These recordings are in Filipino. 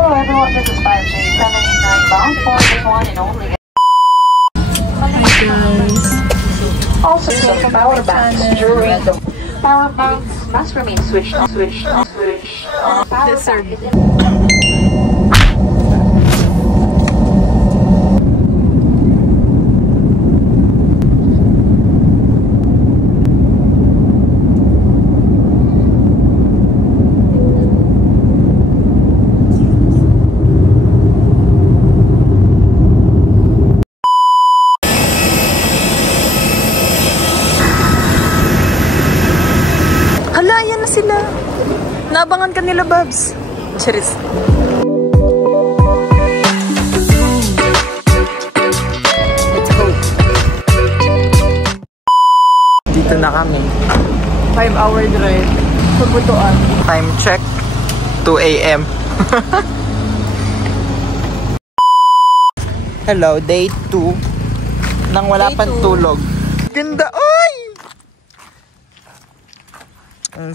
Hello everyone, this is 5J789 bound for this one and only. Hi guys. Also, some power banks during the power banks must remain switched on. Power Deserve. bank is Hala, yan na sila. Naabangan ka nila, Babs. Cheers. Let's go. Dito na kami. 5-hour drive. Pagbutuan. Time check. 2 AM. Hello, day 2. Nang wala pang tulog. Ganda, oy!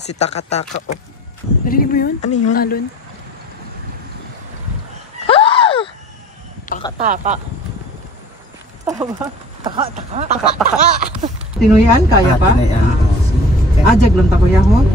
Si Taka-Taka, oh. Narinig mo yun? Ano yun? Alon. Ah! Taka-Taka. Tama. Taka-Taka. Taka-Taka. Tinuyan, kaya pa? Tinuyan. Ajag lang tako yahon.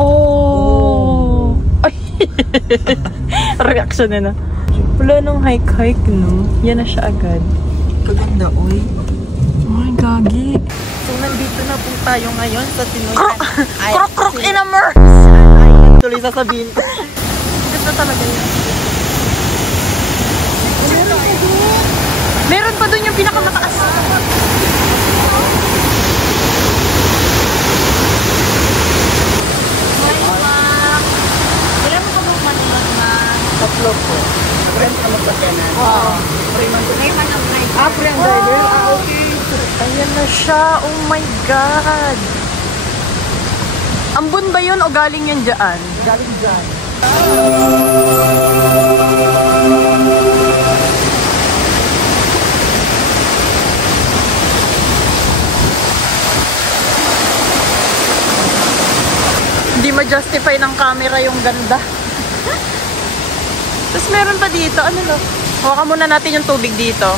Oh! Ay! Reaction na. Wala nung hike-hike, no? Yan na siya agad. Kaganda, oy. Oh my gagi. So, nandito na po tayo ngayon sa Tinuyan. Krok-krok in a mer! Ay, tuloy sasabihin ko. Ganda talaga yan. Meron pa dun yung pinakamataas. Tatlo po. Friend ka magpagkanan. Wow. Free ang driver? Okay. Ayan na siya. Oh my God. Ambon ba yun o galing yan dyan? Galing dyan. Hindi ma-justify ng camera yung ganda. Tapos meron pa dito, ano no? Hawakan muna natin yung tubig dito.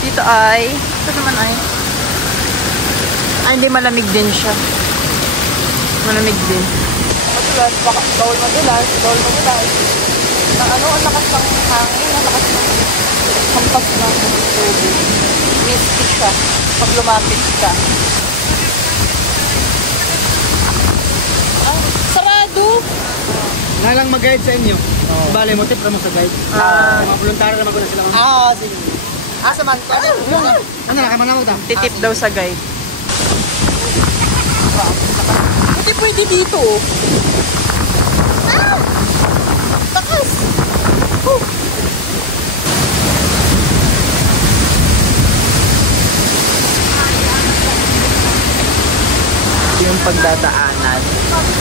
Dito ay, ito naman ay. Ay, hindi malamig din siya. Malamig din. Madulas, baka bawal madulas, bawal madulas. Na ano, ang lakas ng hangin, ang lakas ng hampas ng tubig. Misty siya pag lumapit ka. Ay, sarado! Nalang mag-guide sa inyo. Oh. Bale mo, tip mo sa guide. Mga voluntary naman ko na sila. Sige. Sa manto? Ano na, kamang naman ta? Titip daw sa guide. Hindi pwede dito. Takas! Yung pagdadaanan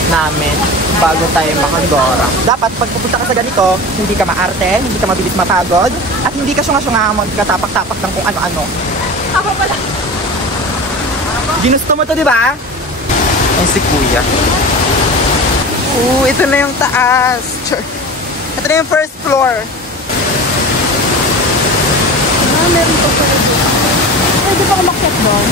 namin bago tayo makagora. Dapat pag pupunta ka sa ganito, hindi ka maarte, hindi ka mabilis mapagod, at hindi ka syunga-syunga magkatapak-tapak ng kung ano-ano. Ako pala. Ginusto mo to, di ba? Ay, si Kuya. Ito na yung taas. Ito na yung first floor. Meron pa pala dito. Pwede pa kumakyat doon?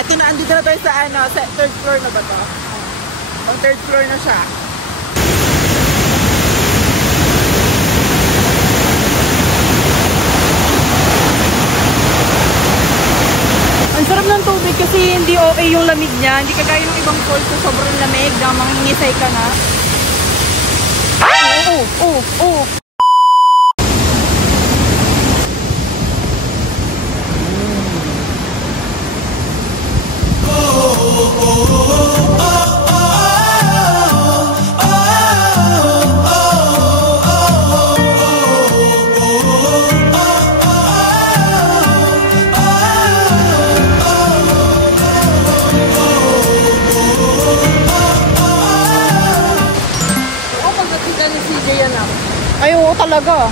Ito na, andito na tayo sa sa third floor na ba to? Ang third floor na siya. Ang sarap ng tubig kasi hindi okay yung lamig niya. Hindi kagaya ng ibang falls na sobrang lamig na mangingisay ka na. Oo. yan ako. Ay, oo talaga.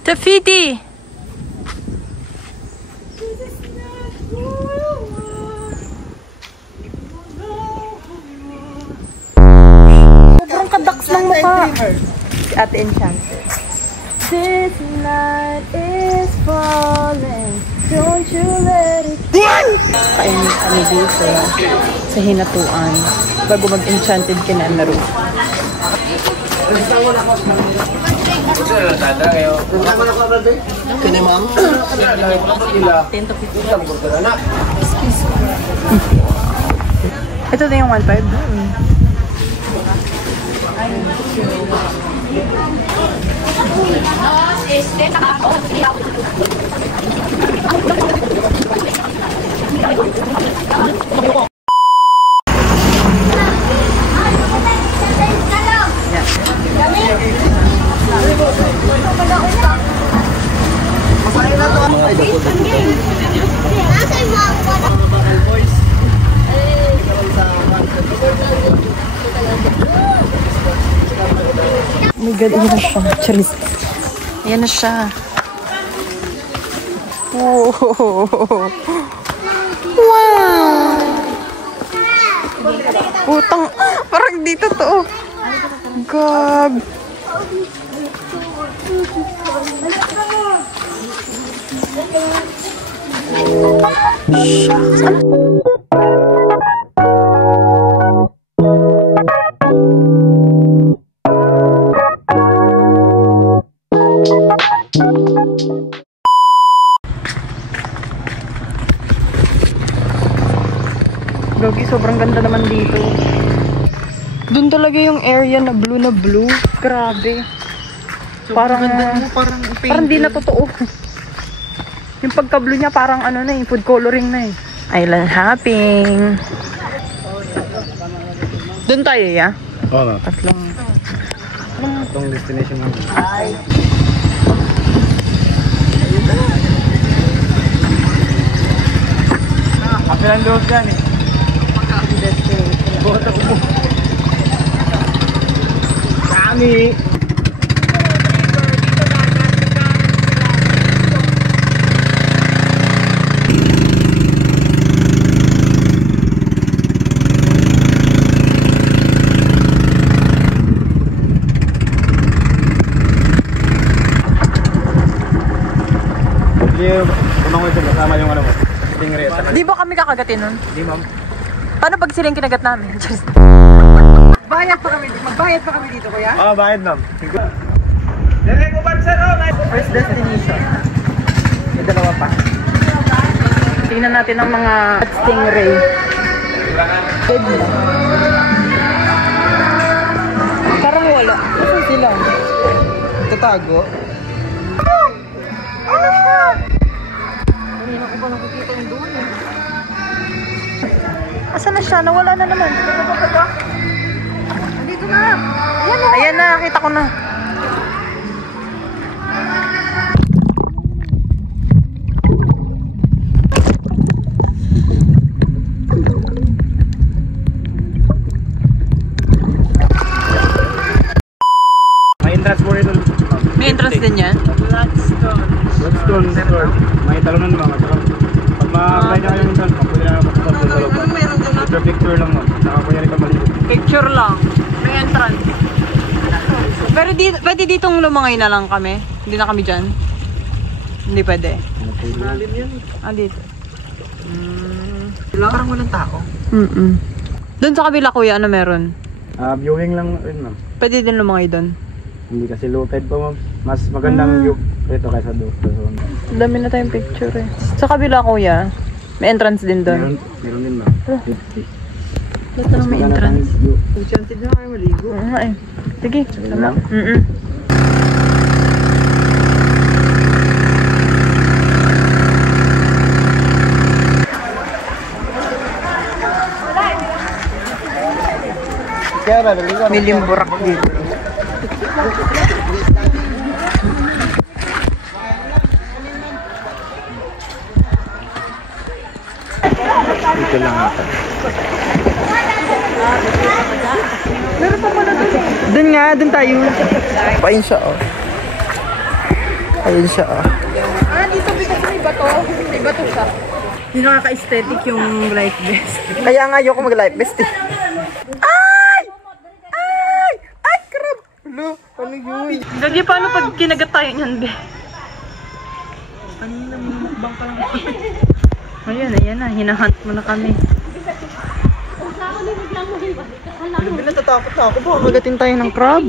Tafiti! Sobrang kadaks ng mukha. Si Ate Enchanted. This night is falling. Don't you let it go. Kain kami dito sa hinatuan bago mag-enchanted kinamero. Ito na yung 1.5. Oh my God, ayan na siya. Charis. Ayan na siya. Oh. Wow! Putang, parang dito to. Gag. Shucks. Gagi, sobrang ganda naman dito. Doon talaga yung area na blue. Grabe. So, parang di na totoo. Yung pagka-blue niya parang ano na food coloring na Island hopping. Doon tayo, ya? Oo. Tatlong. Itong destination namin. Kapilang doon yan Bota ko. Kami. Unang ito, kasama yung ano mo. Stingray at saka. Di ba kami kakagatin nun? Hindi, ma'am. Paano pag sila yung kinagat namin? Magbayad pa kami dito, kuya? Oo, bayad, ma'am. First destination. May dalawa pa. Tingnan natin ang mga stingray. Dead na. Parang wala. Saan sila? Tatago. Ano siya? Hindi na ko pa nakikita yung doon Asan na siya? Nawala na naman. Dito na! Ayan na, nakita ko na. May entrance mo rin. May entrance din yan? Bloodstone store. May talunan mga. Pag ma-apply na kayo ng entrance, pwede na kapatid sa looban. Picture lang mo. Saka kunyari ka maligo. Picture lang. May entrance. Pero pwede ditong lumangay na lang kami? Hindi na kami dyan? Hindi pwede. Malalim yan. Ah, dito. Parang walang tao. Doon sa kabila, kuya, ano meron? Viewing lang rin, ma'am. Pwede din lumangay doon. Hindi kasi low tide pa, ma'am. Mas magandang view dito kaysa doon. Dami na tayong picture eh. Sa kabila, kuya, may entrance din doon. Meron din, ma'am. Dito na may entrance. Enchanted na kayo maligo. Oo nga eh. Sige. Sige lang. May limburak dito. Dito lang ata. Doon nga, doon tayo. Ayun siya, oh. Ayun siya, oh. Dito bigas may bato. May bato siya. Hindi nakaka-aesthetic yung life vest. Kaya nga ayoko mag-life vest eh. Ay! Ay! Ay, crap! Hello, ano yun? Gagi, paano pag kinagat tayo niyan, be? Ano na, mukbang pa lang. Ayan, ayan na. Hinahunt mo na kami. Natatakot na ako. Baka magatin tayo ng crab.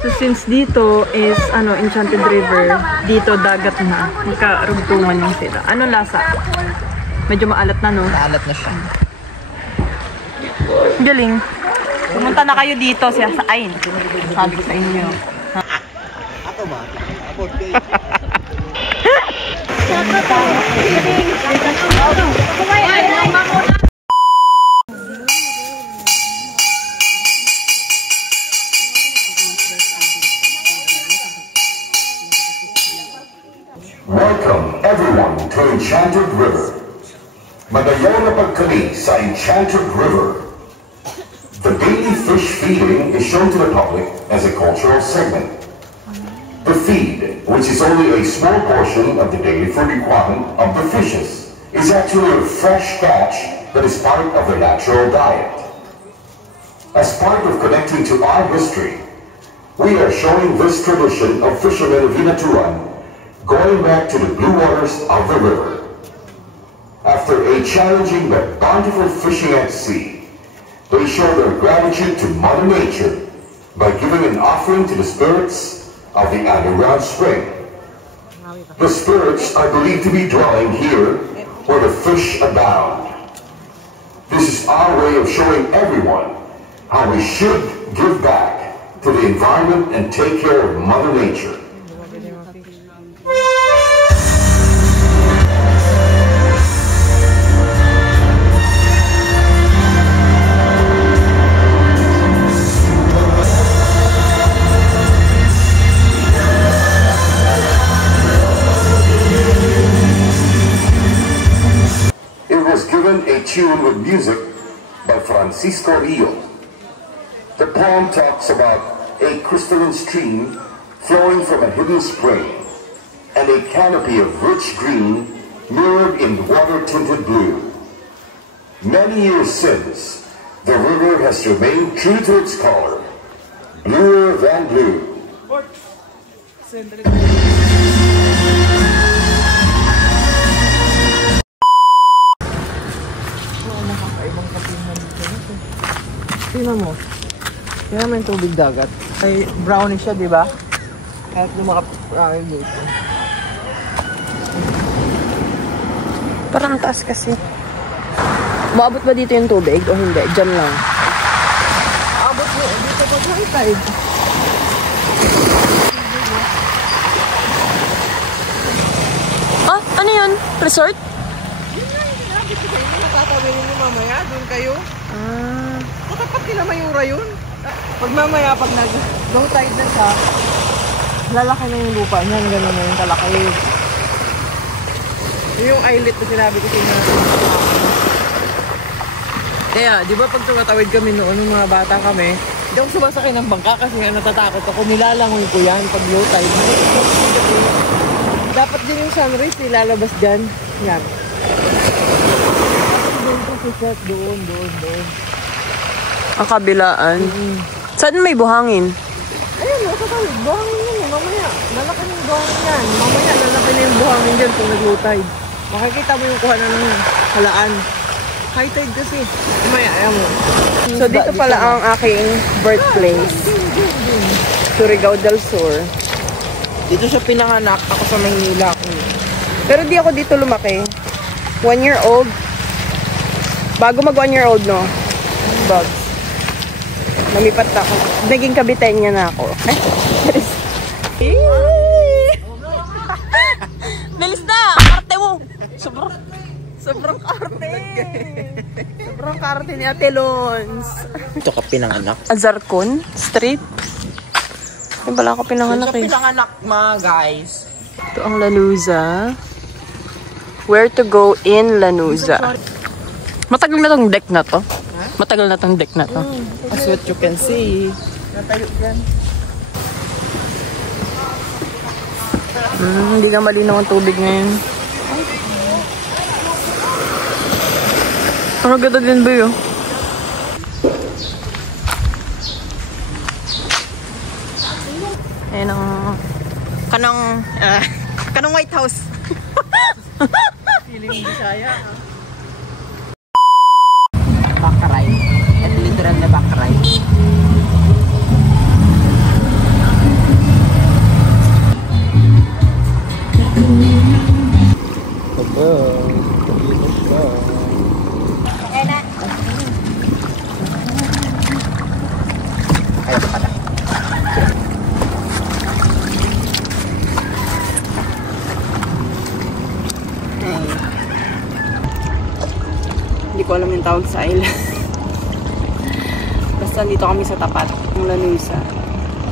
So since dito is Enchanted River, dito dagat na. Magkarugtungan yung sila. Ano lasa? Medyo maalat na, no? Maalat na siya. Galing. Pumunta na kayo dito sa Ain. Sabi ko sa inyo. Ako ba? Ako, Welcome everyone to Enchanted River. Magayon na pagkali sa Enchanted River. The daily fish feeding is shown to the public as a cultural segment. The feed, which is only a small portion of the daily food requirement of the fishes, is actually a fresh catch that is part of their natural diet. As part of connecting to our history, we are showing this tradition of fishermen of Hinatuan going back to the blue waters of the river. After a challenging but bountiful fishing at sea, they show their gratitude to Mother Nature by giving an offering to the spirits of the underground spring. The spirits are believed to be dwelling here where the fish abound. This is our way of showing everyone how we should give back to the environment and take care of Mother Nature. A tune with music by Francisco Rio. The poem talks about a crystalline stream flowing from a hidden spring and a canopy of rich green mirrored in water-tinted blue. Many years since, the river has remained true to its color, bluer than blue. Tingnan mo. Tingnan mo yung tubig dagat. Ay, brownish siya, di ba? Kahit lumakapagay dito. Parang taas kasi. Maabot ba dito yung tubig o hindi? Diyan lang. Abot mo, dito pa high tide. Ah, ano yun? Resort? Yun nga yung sinabi ko kayo. Natatawin mo mamaya. Doon kayo. Katapat nila Mayura yun. Pag mamaya, pag nag-low tide na siya, lalaki na yung lupa niyan. Ganun na yung kalaki. Yung islet na sinabi ko sa inyo. Kaya, di ba pag tumatawid kami noon, nung mga bata kami, hindi ako sumasakay ng bangka kasi nga natatakot ako. Nilalangoy ko yan pag low tide. Dapat din yung sunrise, nilalabas dyan. Yan. Doon ko siya, doon. Ang kabilaan. Saan may buhangin? Ayun, nakatawid. Buhangin yun eh. Mamaya, lalaki na yung buhangin yan. Mamaya, lalaki na yung buhangin dyan kung nag-low tide. Makikita mo yung kuha na ng halaan. High tide kasi. Mamaya, ayaw mo. So dito pala ang aking birthplace. Surigao del Sur. Dito siya pinanganak. Ako sa Maynila. Pero di ako dito lumaki. 1 year old. Bago mag 1 year old, no? Bugs. Lumipat ako. Naging kabitenya na ako. Bilis na! Karte mo! Sobrang karte! Sobrang karte ni Ate Lons. Ito ka pinanganak. Azarcon Street. Ay, bala ako pinanganak eh. Pinanganak mga guys. Ito ang Lanuza. Where to go in Lanuza. Matagal na tong deck na to. Matagal na tong deck na to. As what you can see. Natayo dyan. Hindi na malinaw ang tubig ngayon. Ang ganda din ba yun? Ayan ang kanong White House. Feeling Bisaya. Bakaray. At literal na bakaray. Hindi ko alam yung tawag sa island. Basta dito kami sa tapat ng Lanuza.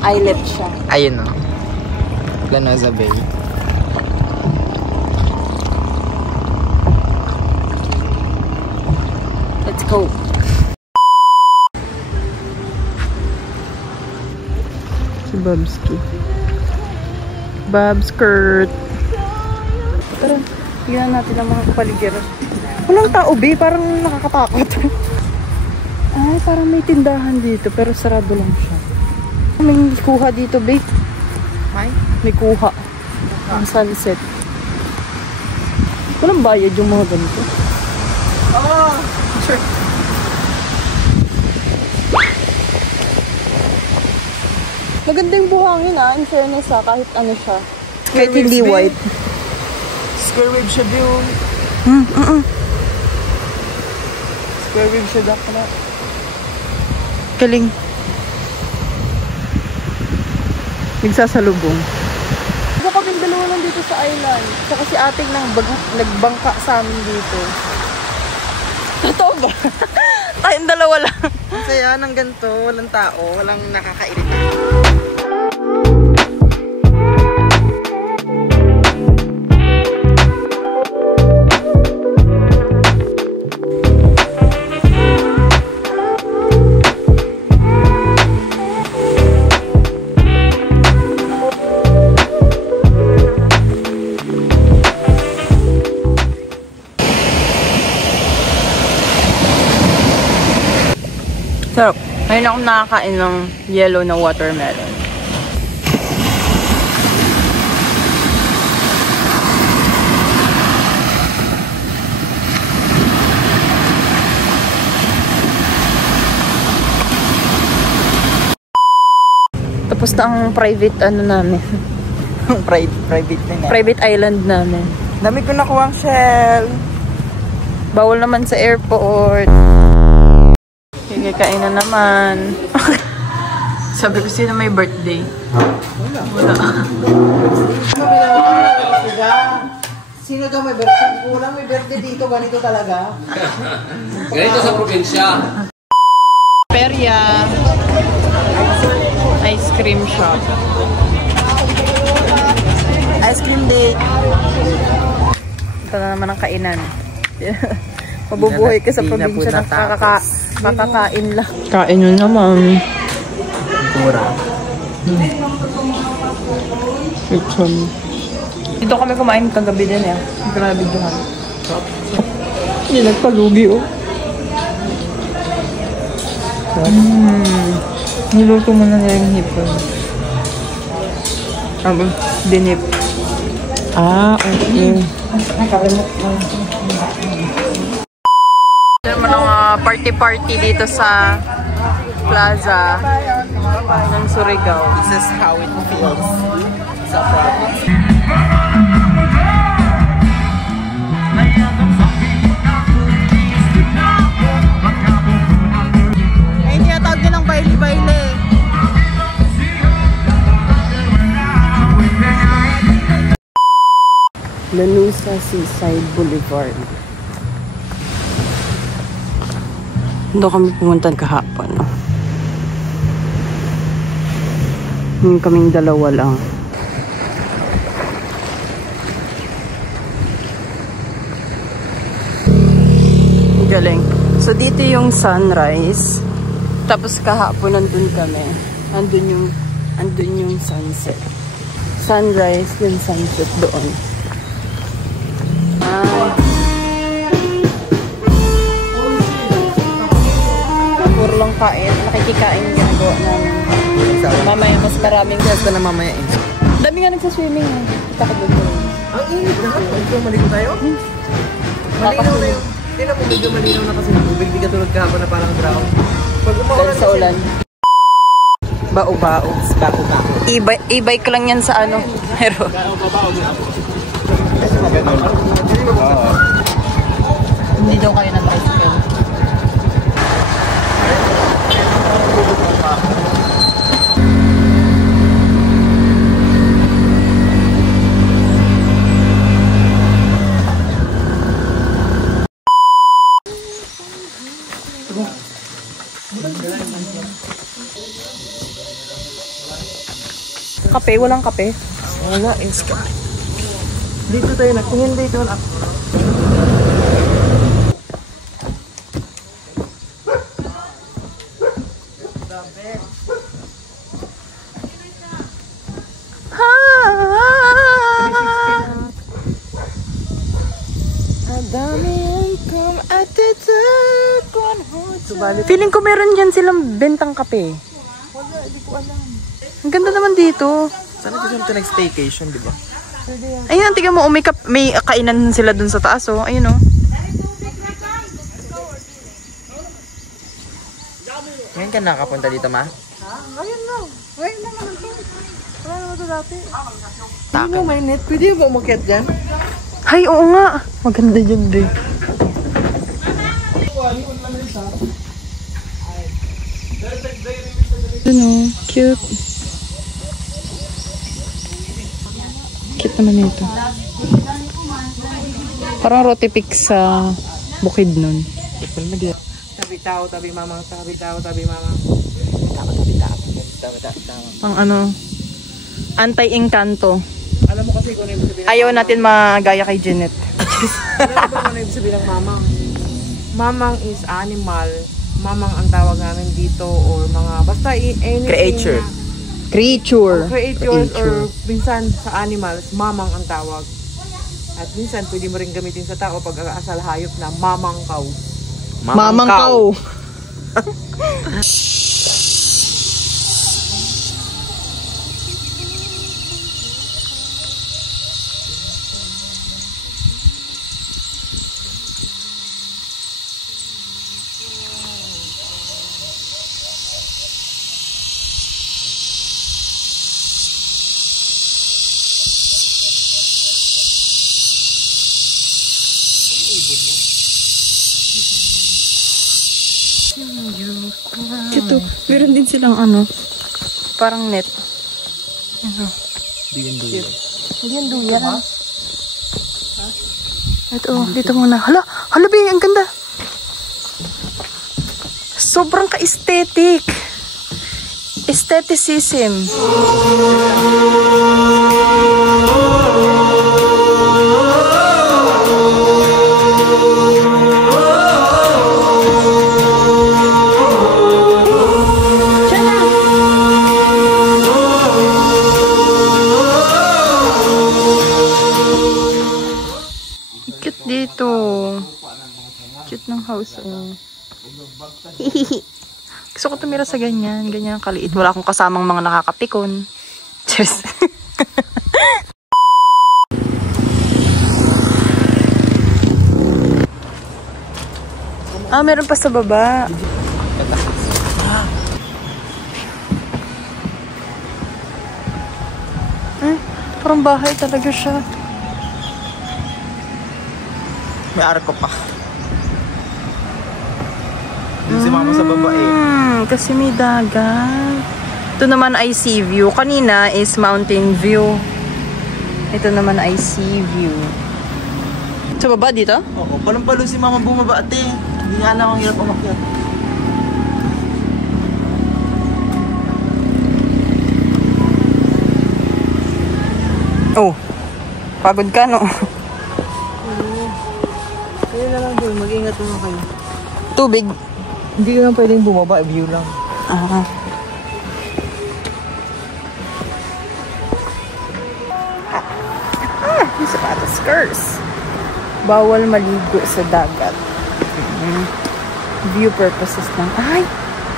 Islet siya. Ayun o. Lanuza Bay. Let's go. Si Babski. Babskirt. Tara, tignan natin ang mga kapaligiran. Walang tao, be. Parang nakakatakot. Ay, parang may tindahan dito, pero sarado lang siya. May kuha dito, be. May kuha. Ang sunset. Walang bayad yung mga ganito. Sure. Maganda yung buhangin in fairness kahit ano siya. Kahit hindi white. Square wave siya yun. Square wave siya dapat. Galing. Nagsasalubong. Iba kaming dalawa lang dito sa island. Saka si ating nagbangka sa amin dito. Totoo ba? Tayong dalawa lang. Ang saya ng ganito. Walang tao. Walang nakakairita. Sarap. Ngayon akong nakakain ng yellow na watermelon. Tapos na ang private namin. Private na nga. Private island namin. Dami ko nakuha ang shell. Bawal naman sa airport. Kikain na naman. Sabi ko, sino may birthday? Wala. Sino daw may birthday? Kulang may birthday dito. Ganito talaga. Ganito sa probinsya. Perya. Ice cream shop. Ice cream date. Ito na naman ang kainan. Mabubuhay ka sa probinsya ng kakakain lang. Kain nyo naman. Pura. Dito kami kumain kagabi din Grabe doon. Hindi nagpalugi Niluto mo na yung hipon. Dinip. Okay. Nakalimot lang. Ito naman ang party-party dito sa plaza ng Surigao. This is how it feels sa province. Ay, tinatawag din ang baile-baile. Lanuza Seaside Boulevard. Doon kami pumunta kahapon. Yung kaming dalawa lang. Galing. So dito yung sunrise. Tapos kahapon nandun kami. Andun yung sunset. Sunrise, then sunset doon. Puro lang kain. Nakikikain yung ginagawa namin. Mamaya, mas maraming gusto na mamaya. Dami nga nagsaswimming. Kita ko doon. Ang init na ka. Ito, maligo tayo? Malinaw na yun. Tingnan mo, medyo malinaw na kasi tubig. Di ka tulad kahapon na parang brown. Pag Dahil sa ulan. Bao-bao. E-bike lang yan sa ano. Pero. Hindi daw kayo ng tricycle. Kape? Walang kape? Wala, inska. Dito tayo na. Tingin dito na. Feeling ko meron dyan silang bentang kape. Wala, hindi ko alam. Ang ganda naman dito. Sana gusto natin nag-staycation, di ba? Ayun, tingnan mo, may kainan sila dun sa taas, oh. Ayun, oh. Ngayon ka nakapunta dito, ma? Ngayon lang. Ngayon lang naman ito. Wala naman ito dati. Hindi mo may net. Pwede ba umakyat dyan? Ay, oo nga. Maganda dyan, Dre. Yun, oh. Cute. Cute naman ito. Parang rotipic sa bukid nun. Tabi tao, tabi mamang, tabi tao, tabi mamang. Ang ano, anti-encanto. Alam mo kasi kung ano ibig sabihin. Ayaw natin magaya kay Janet. Alam mo kung ano ibig sabihin ng mamang? Mamang is animal. Mamang ang tawag namin dito or mga basta anything. Creature. Creatures or minsan sa animals, mamang ang tawag. At minsan pwede mo rin gamitin sa tao pag asal hayop na mamangkaw. Mamangkaw. Ito, meron din silang ano, parang net. Ano? Diyan duyan. Ito, dito muna. Hala, Bi, ang ganda. Sobrang ka-aesthetic. Aestheticism. Dito. Cute ng house. Oh. Gusto ko tumira sa ganyan. Ganyan kaliit. Wala akong kasamang mga nakakapikon. Cheers. Meron pa sa baba. Parang bahay talaga siya. May arko pa. Yung si mama sa baba Kasi may dagat. Ito naman ay sea view. Kanina is mountain view. Ito naman ay sea view. Sa baba dito? Oo, palumpalo si mama bumaba ate. Hindi nga na ang hirap umakyat. Oh, pagod ka no? Kaya na lang doon, mag-ingat naman kayo. Tubig. Hindi ka lang pwedeng bumaba, view lang. Yung sapatos, curse. Bawal maligo sa dagat. View purposes lang. Ay!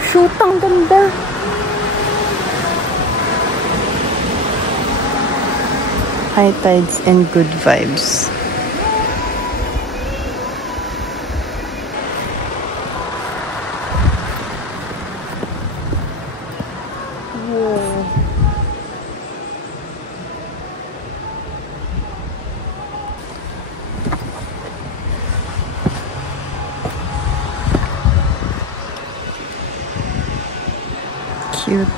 Shoot! Ang ganda! High tides and good vibes. Whoa. Cute.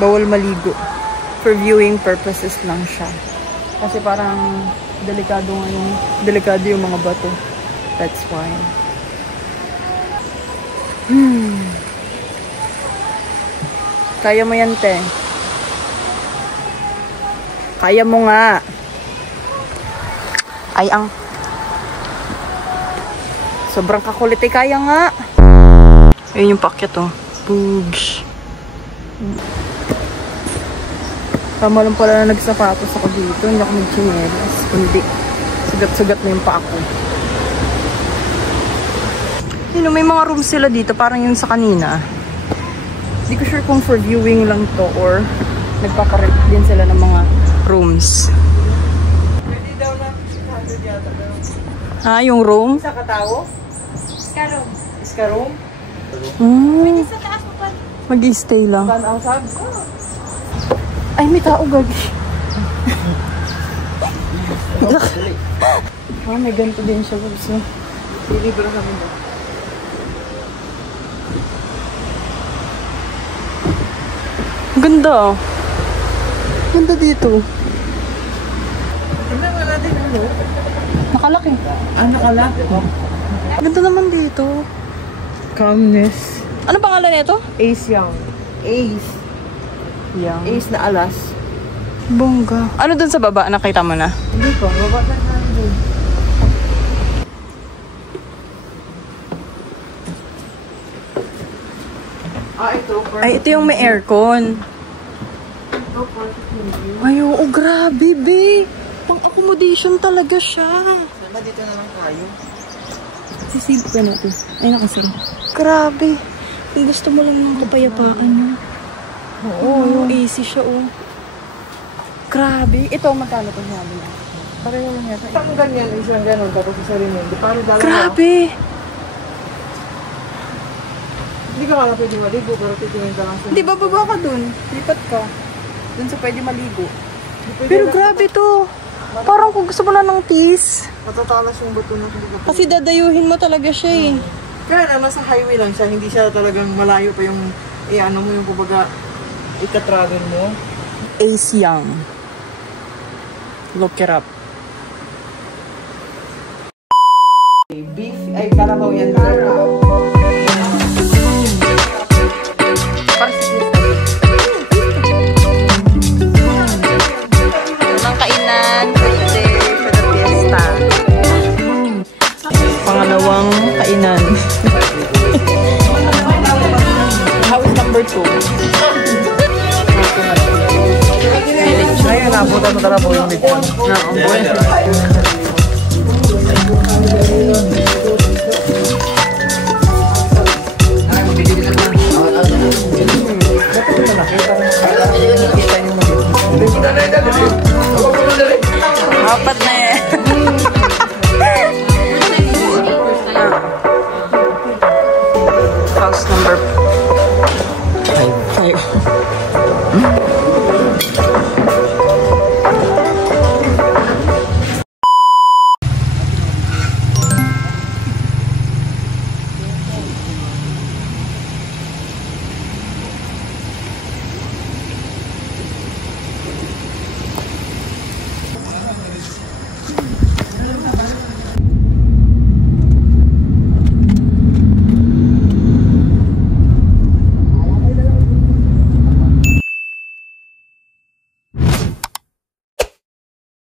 Bawal maligo. For viewing purposes lang siya. Kasi parang delikado yung mga bato. That's why. Kaya mo yan, te. Kaya mo nga. Ay, ang sobrang kakulit eh. Kaya nga. Ayun yung pakyat, oh. Boogs. Tama lang pala na nagsapatos ako dito. Hindi ako nagchinelas. Hindi. Sugat-sugat na yung pa ako. Yun, may mga rooms sila dito. Parang yun sa kanina. Hindi ko sure kung for viewing lang to or nagpaparent din sila ng mga rooms. Pwede daw na 600 yata daw. Ha? Yung room? Sa Katao? Iskaroon. Iskaroon? Hmm. Sa taas mo pa. Mag-i-stay lang. Saan ang sag? Ay, may tao, gagi. May ganito din siya, gusto. Deliver kami mo. Ganda. Ganda dito. Tignan mo natin ano? Nakalaki. Nakalaki. Ganda naman dito. Calmness. Ano pangalan nito? Ace Young. Ace. Yang. Ace na alas. Bongga. Ano dun sa baba? Nakita mo na? Hindi ko. Baba na natin. Ito. Ay, ito yung may aircon. Ay, oo, grabe, be. Pang-accommodation talaga siya. Diba dito na lang tayo? Sisave ka na ito. Ay, nakasave. Grabe. Kung gusto mo lang ng kapayapaan nyo. Oo, easy siya, oh. Grabe. Ito, magkano ito sabi niya? Pareho lang yata. Isang ganyan, isang ganon, tapos isa rin yun. Parang dalawa. Grabe. Hindi ka kala pwede maligo, pero titingin ka lang sa... Di ba baba ka dun? Lipat ka. Dun sa pwede maligo. Pero grabe to. Parang kung gusto mo na ng peace. Matatalas yung bato na hindi ka... Kasi dadayuhin mo talaga siya eh. Kaya naman sa highway lang siya, hindi siya talagang malayo pa yung... ano mo yung kumbaga ika-travel mo. Ace Young. Look it up. Beef, ay kalabaw yan. Unang kainan today for the fiesta. Pangalawang kainan. How is number 2? Ay, nabutan mo talaga po yung lechon. Apat na eh. House number 5.